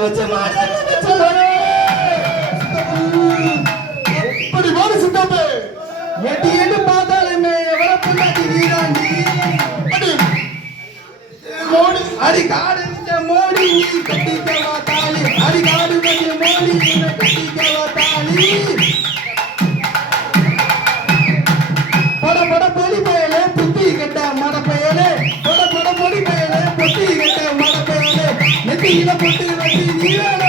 தாலி வச்ச மாடு எப்படி மாடு சித்தப்பே எட்டி எட்டு பார்த்தாலுமே எவ்வளவு பொண்டாட்டி வீராண்டி மோடி அடி காடு மோடி நீ கட்டிக்கவா தாலி அடி காடு மோடி நீ கட்டிக்கவா தாலி பட பட பொடி பயலே புத்தி கட்ட மட பயலே பட பட பொடி பயலே புத்தி கட்ட மட பயலே நெத்தியில பொட்டு வச்சு நீராட